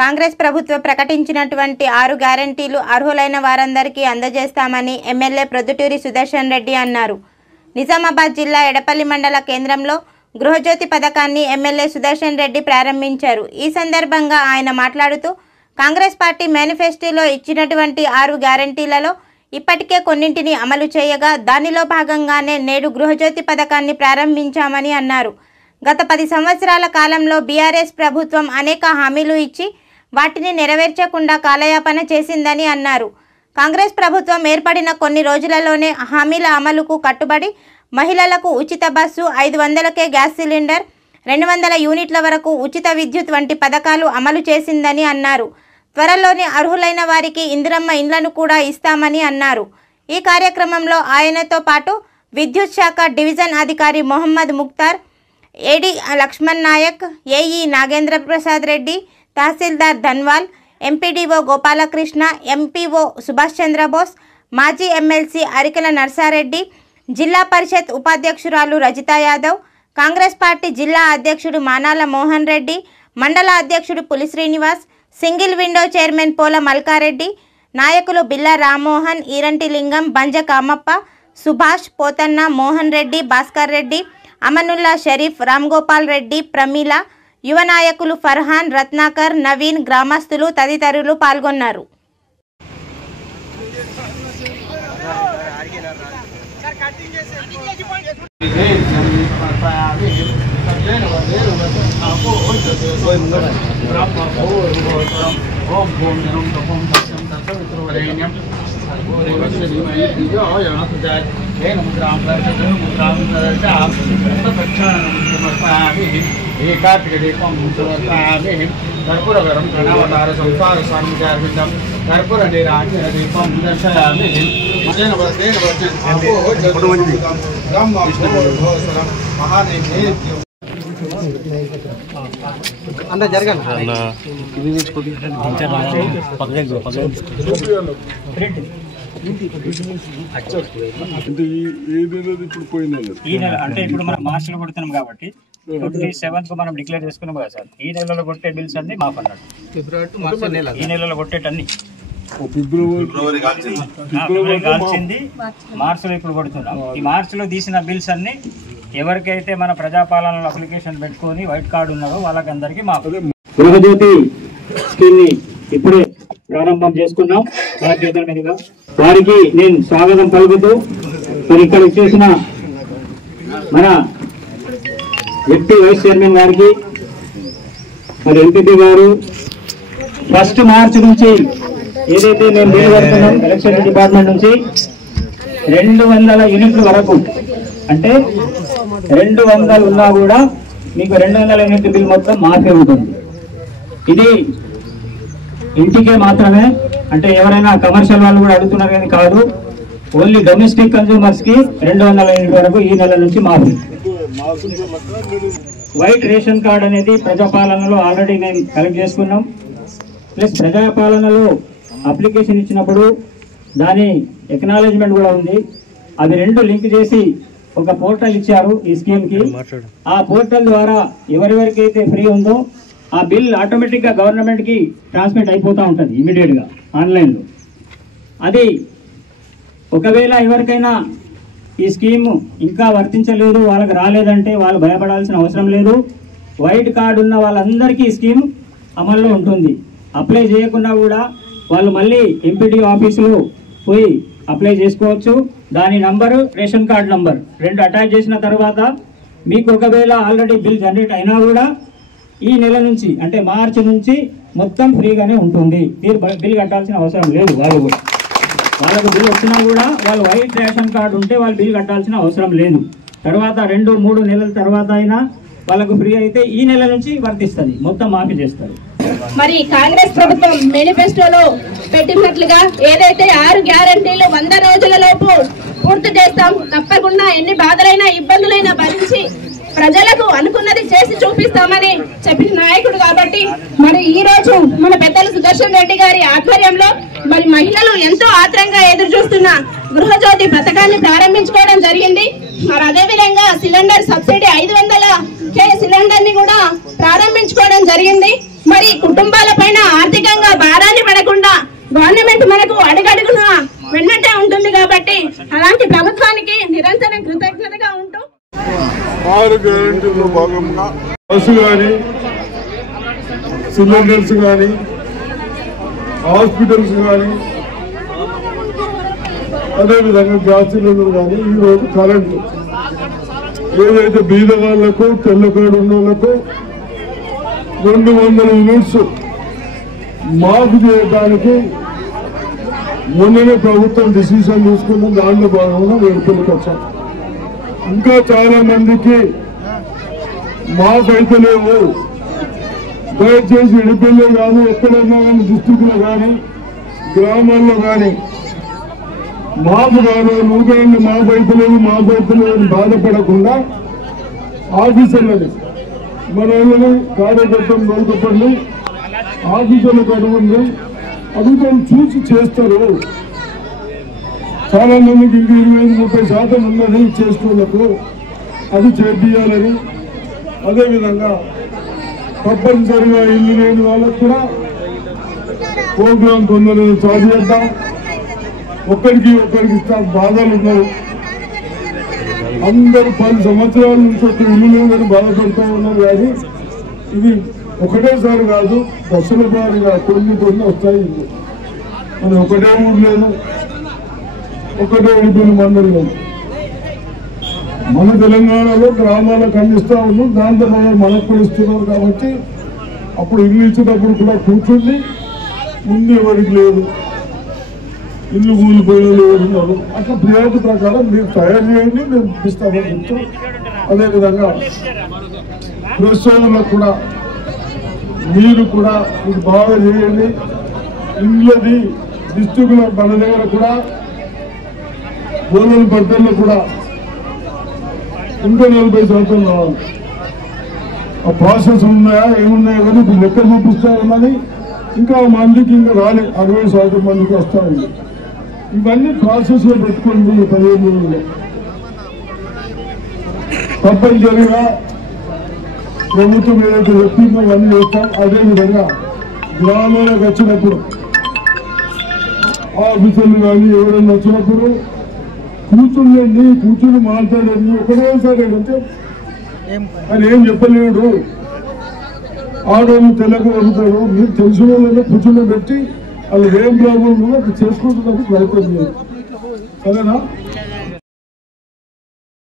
కాంగ్రెస్ ప్రభుత్వం ప్రకటించినటువంటి 6 గ్యారెంటీలు అర్హులైన వారందరికీ అందజేస్తామని ఎమ్మెల్యే ప్రొద్దుటూరి సుదర్శన్ రెడ్డి అన్నారు. నిజామాబాద్ జిల్లా ఎడపల్లి మండల కేంద్రంలో గృహజ్యోతి పథకాన్ని ఎమ్మెల్యే సుదర్శన్ రెడ్డి ప్రారంభించారు. ఈ సందర్భంగా ఆయన మాట్లాడుతూ కాంగ్రెస్ పార్టీ మేనిఫెస్టోలో ఇచ్చినటువంటి 6 గ్యారెంటీలలో ఇప్పటికే కొన్నింటిని అమలు చేయగా దానిలో భాగంగానే నేడు గృహజ్యోతి పథకాన్ని ప్రారంభించామని అన్నారు. గత 10 సంవత్సరాల కాలంలో బీఆర్ఎస్ ప్రభుత్వం అనేక హామీలు ఇచ్చి వాటిని నెరవేర్చకుండా కాలయాపన చేసిందని అన్నారు. కాంగ్రెస్ ప్రభుత్వం ఏర్పడిన కొన్ని రోజులలోనే హామీల అమలుకు కట్టుబడి మహిళలకు ఉచిత బస్సు, 500కే గ్యాస్ సిలిండర్, 200 యూనిట్ల వరకు ఉచిత విద్యుత్ వంటి పథకాలు అమలు చేసిందని అన్నారు. త్వరలోనే అర్హులైన వారికి ఇందిరమ్మ ఇండ్లను కూడా ఇస్తామని అన్నారు. ఈ కార్యక్రమంలో ఆయనతో పాటు విద్యుత్ శాఖ డివిజన్ అధికారి మొహమ్మద్ ముక్తార్, ఏడీ లక్ష్మణ్ నాయక్, ఏఈ నాగేంద్ర ప్రసాద్ రెడ్డి, తహసీల్దార్ ధన్వాల్, ఎంపీడీఓ గోపాలకృష్ణ, ఎంపీఓ సుభాష్ చంద్రబోస్, మాజీ ఎమ్మెల్సీ అరికెల నర్సారెడ్డి, జిల్లా పరిషత్ ఉపాధ్యక్షురాలు రజితా యాదవ్, కాంగ్రెస్ పార్టీ జిల్లా అధ్యక్షుడు మానాల మోహన్ రెడ్డి, మండల అధ్యక్షుడు పులి శ్రీనివాస్, సింగిల్ విండో చైర్మన్ పోల మల్కారెడ్డి, నాయకులు బిల్లా రామ్మోహన్, ఈరంటి లింగం, బంజ కామప్ప, సుభాష్, పోతన్న, మోహన్ రెడ్డి, భాస్కర్ రెడ్డి, అమనుల్లా షరీఫ్, రామ్ గోపాల్ రెడ్డి, ప్రమీల, యువ నాయకులు ఫర్హాన్, రత్నాకర్, నవీన్, గ్రామస్తులు తదితరులు పాల్గొన్నారు. कर्पूरगरं प्रणवतार संसार स्वामिचार्वितं कर्पूर निराजदीपं दर्शयामि मजेन वर्तेन वर्तेन आपो जगुरुतं ब्रह्मभूर्भुवस्वरं महादेव्येभ्यो अंदर जरगन अन्न అంటే ఇప్పుడు మనం మార్చిలో కొడుతున్నాం కాబట్టి 27th మనం డిక్లేర్ చేసుకున్నాం కదా సార్. ఈ నెలలో కొట్టే బిల్స్ అన్ని మాఫ్ అన్నాడు. ఈ నెలలో కొట్టేటన్ని ఫిబ్రవరి కాల్చింది మార్చిలో ఇప్పుడు కొడుతున్నాం. ఈ మార్చిలో తీసిన బిల్స్ అన్ని ఎవరికైతే మన ప్రజాపాలనలో అప్లికేషన్ పెట్టుకొని వైట్ కార్డు ఉన్నారో వాళ్ళకందరికీ మాఫ్. గృహజ్యోతి స్కీమ్ ని ఇప్పుడే ప్రారంభం చేసుకున్నాం. బాధ్యతల మీదుగా వారికి నేను స్వాగతం పలుకుతూ మరి ఇక్కడ వచ్చేసిన మన డిప్యూటీ వైస్ చైర్మన్ గారికి, మరి ఎంపీపీ గారు 1 మార్చి నుంచి ఏదైతే మేము బిల్లు కడుతున్నాం ఎలక్షన్ డిపార్ట్మెంట్ నుంచి 200 యూనిట్ల వరకు, అంటే 200 ఉన్నా కూడా మీకు 200 యూనిట్ల బిల్ మొత్తం మాఫీ ఉంటుంది. ఇది ఇంటికే మాత్రమే, అంటే ఎవరైనా కమర్షియల్ వాళ్ళు కూడా అడుగుతున్నారు కానీ కాదు, ఓన్లీ డొమెస్టిక్ కన్స్యూమర్స్ కి 200 యూనిట్ వరకు ఈ నెల నుంచి మాఫీ. వైట్ రేషన్ కార్డ్ అనేది ప్రజాపాలనలో ఆల్రెడీ మేము కలెక్ట్ చేసుకున్నాం. ప్లస్ ప్రజాపాలనలో అప్లికేషన్ ఇచ్చినప్పుడు దాని ఎక్నాలజ్మెంట్ కూడా ఉంది. అది 2 లింక్ చేసి ఒక పోర్టల్ ఇచ్చారు ఈ స్కీమ్ కి. ఆ పోర్టల్ ద్వారా ఎవరెవరికైతే ఫ్రీ ఉందో ఆ బిల్ ఆటోమేటిక్ గా గవర్నమెంట్ కి ట్రాన్స్మిట్ అయిపోతూ ఉంటుంది ఇమీడియట్ గా ఆన్లైన్ లో. అది ఒకవేళ ఎవరికైనా ఈ స్కీమ్ ఇంకా వర్తించలేదు, వాళ్ళకి రాలేదంటే వాళ్ళు భయపడాల్సిన అవసరం లేదు. వైట్ కార్డు ఉన్న వాళ్ళందరికీ ఈ స్కీమ్ అమల్లో ఉంటుంది. అప్లై చేయకుండా కూడా వాళ్ళు మళ్ళీ ఎంపీడీ ఆఫీసులో పోయి అప్లై చేసుకోవచ్చు. దాని number, ration card number 2 attach చేసిన తర్వాత మీకు ఒకవేళ ఆల్రెడీ బిల్ జనరేట్ అయినా కూడా ఈ నెల నుంచి అంటే మార్చి నుంచి మొత్తం ఫ్రీగానే ఉంటుంది. మీరు బిల్ కట్టాల్సిన అవసరం లేదు. వాళ్ళకు బిల్ వచ్చినా కూడా వాళ్ళు వైట్ రేషన్ కార్డు ఉంటే వాళ్ళు బిల్ కట్టాల్సిన అవసరం లేదు. తర్వాత 2-3 నెలల తర్వాత అయినా వాళ్ళకు ఫ్రీ అయితే ఈ నెల నుంచి వర్తిస్తుంది, మొత్తం మాఫీ చేస్తారు. మరి కాంగ్రెస్ ప్రభుత్వం మేనిఫెస్టోలో పెట్టినట్లుగా ఏదైతే 6 గ్యారెంటీలు 100 రోజుల లోపు పూర్తి చేస్తాం, తప్పకుండా ఎన్ని బాధలైనా ఇబ్బందులైనా భరించి ప్రజలకు అనుకున్నది చేసి చూపిస్తామని చెప్పిన నాయకుడు కాబట్టి మరి ఈ రోజు మన పెద్దలు సుదర్శన్ రెడ్డి గారి ఆధ్వర్యంలో మరి మహిళలు ఎంతో ఆత్రంగా ఎదురు చూస్తున్న గృహజ్యోతి పథకాన్ని ప్రారంభించుకోవడం జరిగింది. మరి అదే విధంగా సిలిండర్ సబ్సిడీ 500K సిలిండర్ ని కూడా ప్రారంభించుకోవడం జరిగింది. మరి కుటుంబాల పైన ఆర్థికంగా భారాన్ని పడకుండా గవర్నమెంట్ మనకు అడుగడుగున వెన్నట్టే ఉంటుంది కాబట్టి అలాంటి ప్రభుత్వానికి నిరంతరం కృతజ్ఞతగా ఉంటూ 6 గ్యారెంటీల్లో భాగంగా బస్సు కానీ సిలిండర్స్ కానీ హాస్పిటల్స్ కానీ అదేవిధంగా గ్యాస్ సిలిండర్ కానీ ఈరోజు కరెంటు ఏదైతే బీద వాళ్లకు తెల్ల కార్డు ఉన్న వాళ్ళకు 200 యూనిట్స్ మాఫ్ చేయడానికి మొన్ననే ప్రభుత్వం డిసిషన్ తీసుకున్న దాంట్లో భాగంగా వేడుకలకు వచ్చాం. ఇంకా చాలా మందికి మాఫ్ అయితే లేవు. దయచేసి ఎడిపిల్లే కాదు, ఎక్కడన్నా కానీ డిస్టిక్ లో కానీ గ్రామాల్లో కానీ మాఫ్ కాదు, నూకరండి మాఫ్ అయితే లేవు అని బాధపడకుండా ఆఫీసర్లని మన వాళ్ళని కార్యకర్తలు నోకపల్లి ఆఫీసర్లకు అడుగుంది అడుగుతాం చూసి చేస్తారు. చాలా మందికి ఇంక 25-30% ఉన్నది చేసుకోలకు, అది చేపియాలని. అదేవిధంగా తప్పనిసరిగా ఇల్లు లేని వాళ్ళకు కూడా ప్రోగ్రాం తొందరగా చాలు చేద్దాం. ఒకరికి ఇస్తాం బాధలు ఉన్నారు. అందరూ 10 సంవత్సరాల నుంచి ఒక ఇల్లు లేదని బాధపడుతూ ఉన్నారు. కానీ ఇది ఒకటేసారి కాదు, దశల వారీగా కొన్ని వస్తాయి. ఇల్లు మనం ఒకటే ఊరు లేదు, ఒకటే ఇల్లు మందరు లేదు. మన తెలంగాణలో గ్రామాలకు అందిస్తూ ఉన్నాం, దాంతో మనకు కూడా ఇస్తున్నారు. కాబట్టి అప్పుడు ఇల్లు ఇచ్చేటప్పుడు కూడా కూర్చుంది ముందు ఎవరికి లేదు, ఇల్లు కూలిపోయిన ఎవరున్నారు, అట్లా ప్రియారిటీ ప్రకారం మీరు తయారు చేయండి, మేము ఇస్తామని చెప్తాం. అదేవిధంగా ప్రోత్సాహంలో కూడా మీరు కూడా ఇది బాగా చేయండి. ఇండ్లది డిస్ట్రిక్ట్లో మన దగ్గర కూడా గోల్డెన్ పట్టణంలో కూడా ఇంకా 40% రావాలి. ఆ ప్రాసెస్ ఉన్నాయా ఏమున్నాయో కానీ ఇప్పుడు లెక్క చూపిస్తారన్నది. ఇంకా మందికి ఇంకా రాలే, 60% మందికి వస్తా ఉంది. ఇవన్నీ ప్రాసెస్ లో పెట్టుకోండి. 15 రోజుల్లో తప్పనిసరిగా ప్రభుత్వం ఏదైతే చెప్పిందో అవన్నీ చేస్తాం. అదేవిధంగా గ్రామాలకు వచ్చినప్పుడు ఆఫీసర్లు కానీ ఎవరైనా వచ్చినప్పుడు కూర్చుని మాట్లాడండి. ఒకటేసారి అంటే అని ఏం చెప్పలేడు. ఆడవాళ్ళు తెలకు వదులుతారు. మీరు తెలిసిన వాళ్ళని కూర్చుని పెట్టి వాళ్ళు ఏం ప్రాబ్లం ఉందో అది చేసుకుంటున్నప్పుడు ప్రయత్నం చేయాలి. సరేనా?